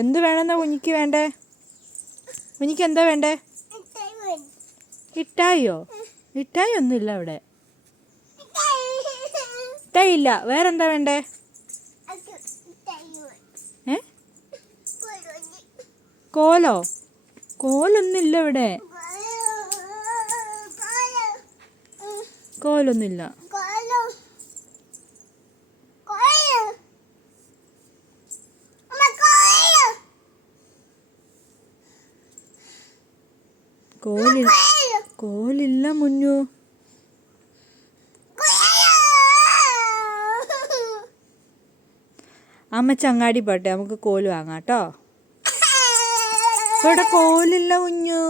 എന്ത് വേണമെന്നാ കുഞ്ഞിക്ക് വേണ്ടേ? കുഞ്ഞിക്ക് എന്താ വേണ്ടേ? മിഠായിയോ? മിഠായി ഒന്നുമില്ല ഇവിടെ. മിഠായി ഇല്ല. വേറെന്താ വേണ്ടേ? കോലോ? കോലൊന്നുമില്ല ഇവിടെ. കോലൊന്നുമില്ല. കോലില്ല മുന്നു. അമ്മച്ചി അങ്ങാടി പോട്ടെ, നമുക്ക് കോല് വാങ്ങാം കേട്ടോ. ഇവിടെ കോലില്ല കുഞ്ഞു.